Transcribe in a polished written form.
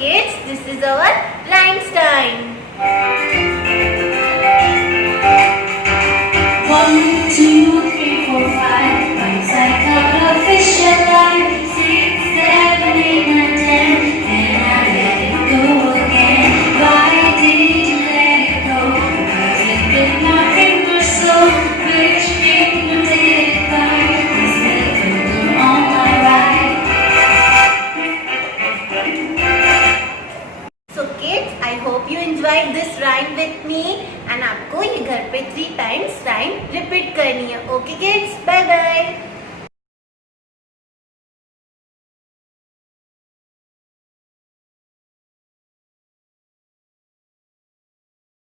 kids, this is our rhymes time. 1, 2, 3, 4, 5. Once I caught a fish alive. 6, 7, 8, 9, 10. And I let it go again. Why did you let it go? Because it bit my finger so. Which finger did it bite? Is the finger on my right? So kids, I hope you enjoyed this rhyme with me. And आपको ये घर पे 3 times rhyme repeat करनी है. Okay kids, bye bye.